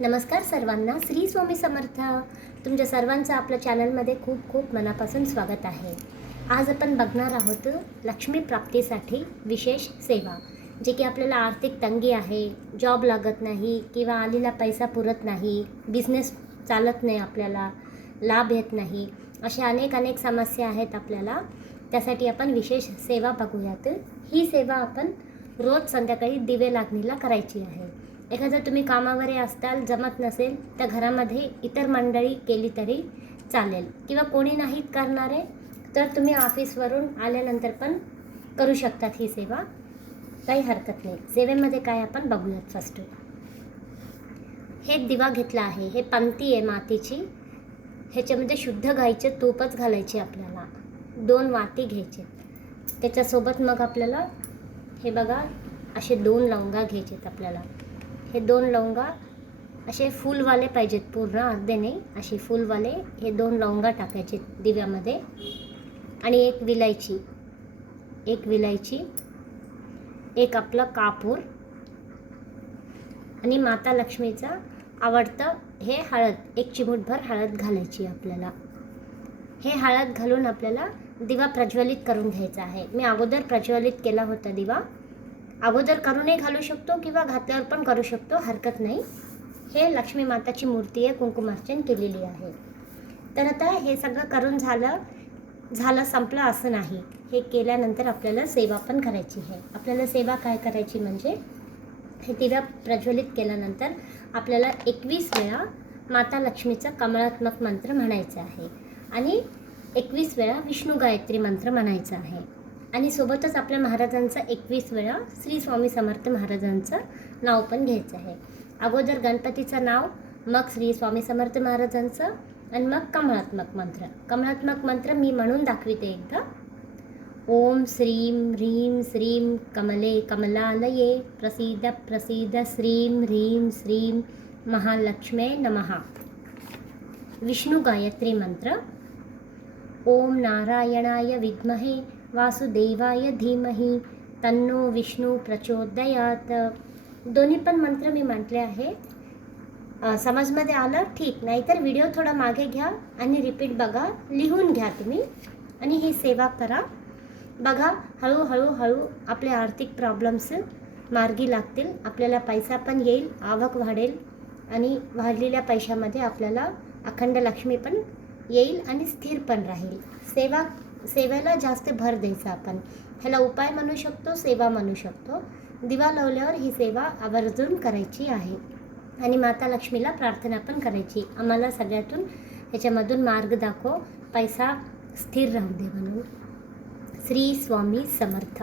नमस्कार सर्वांना. श्री स्वामी समर्थ. तुमच्या सर्वांचं आपल्या चॅनलमध्ये खूप खूप मनापासून स्वागत आहे. आज आपण बघणार आहोत लक्ष्मी प्राप्तीसाठी विशेष सेवा जे की आपल्याला आर्थिक तंगी आहे जॉब लागत नाही किंवा आलेला पैसा पुरत नाही बिझनेस चालत नाही आपल्याला लाभ येत नाही अशा अनेक अनेक समस्या आहेत आपल्याला. त्यासाठी आपण विशेष सेवा बघूयात. ही सेवा आपण रोज संध्याकाळी दिवे लागणीला करायची आहे. एखादं तुम्ही कामावरे असताल जमत नसेल तर घरामध्ये इतर मंडळी केली तरी चालेल. किंवा कोणी नाहीत करणारे तर तुम्ही ऑफिसवरून आल्यानंतर पण करू शकतात ही सेवा. काही हरकत नाही. सेवेमध्ये काय आपण बघूयात फर्स्ट हे दिवा घेतला आहे. हे पंक्ती आहे मातीची. ह्याच्यामध्ये शुद्ध गाईचे तूपच घालायचे आपल्याला. दोन वाती घ्यायचे. त्याच्यासोबत मग आपल्याला हे बघा असे दोन लवंगा घ्यायचेत आपल्याला. हे दोन लवंगा असे फुलवाले पाहिजेत पूर्ण अर्धे नाही असे फुलवाले हे दोन लवंगा टाकायचे दिव्यामध्ये. आणि एक विलायची एक विलायची एक आपलं कापूर आणि माता लक्ष्मीचं आवडतं हे हळद एक चिमूटभर हळद घालायची आपल्याला. हे हळद घालून आपल्याला दिवा प्रज्वलित करून घ्यायचा आहे. मी अगोदर प्रज्वलित केला होता दिवा. अगोदर करूनही घालू शकतो किंवा घातल्यावर पण करू शकतो हरकत नाही. हे लक्ष्मी माताची मूर्ती आहे कुंकुमार्चन केलेली आहे. तर आता हे सगळं करून झालं झालं संपलं असं नाही. हे केल्यानंतर आपल्याला सेवा पण करायची आहे. आपल्याला सेवा काय करायची म्हणजे हे दिव्या प्रज्वलित केल्यानंतर आपल्याला एकवीस वेळा माता लक्ष्मीचा कमळात्मक मंत्र म्हणायचा आहे. आणि एकवीस वेळा विष्णू गायत्री मंत्र म्हणायचा आहे. आणि सोबतच आपल्या महाराजांचं एकवीस वेळा श्री स्वामी समर्थ महाराजांचं नाव पण घ्यायचं आहे. अगोदर गणपतीचं नाव मग श्री स्वामी समर्थ महाराजांचं आणि मग कमळात्मक मंत्र. कमळात्मक मंत्र मी म्हणून दाखविते एकदा. ओम श्रीं ह्रीं श्रीं कमले कमलालये प्रसीद प्रसीद श्रीं ह्रीं श्रीं महालक्ष्मे नमः. विष्णु गायत्री मंत्र. ओम नारायणाय विद्महे वासुदेवाय धीमही तन्नो विष्णू प्रचोदयात. दोन्ही पण मंत्र मी म्हटले आहे. समजमध्ये आलं ठीक. नाहीतर व्हिडिओ थोडा मागे घ्या आणि रिपीट बघा. लिहून घ्या तुम्ही आणि ही सेवा करा. बघा हळूहळू हळू आपले आर्थिक प्रॉब्लेम्स मार्गी लागतील. आपल्याला पैसा पण येईल आवक वाढेल आणि वाढलेल्या पैशामध्ये आपल्याला अखंड लक्ष्मी पण येईल आणि स्थिर पण राहील. सेवा सेवेला जास्त भर द्यायचा आपण. ह्याला उपाय म्हणू शकतो सेवा म्हणू शकतो. दिवा लावल्यावर ही सेवा आवर्जून करायची आहे. आणि माता लक्ष्मीला प्रार्थना पण करायची. आम्हाला सगळ्यातून ह्याच्यामधून मार्ग दाखव. पैसा स्थिर राहू दे म्हणून. श्री स्वामी समर्थ.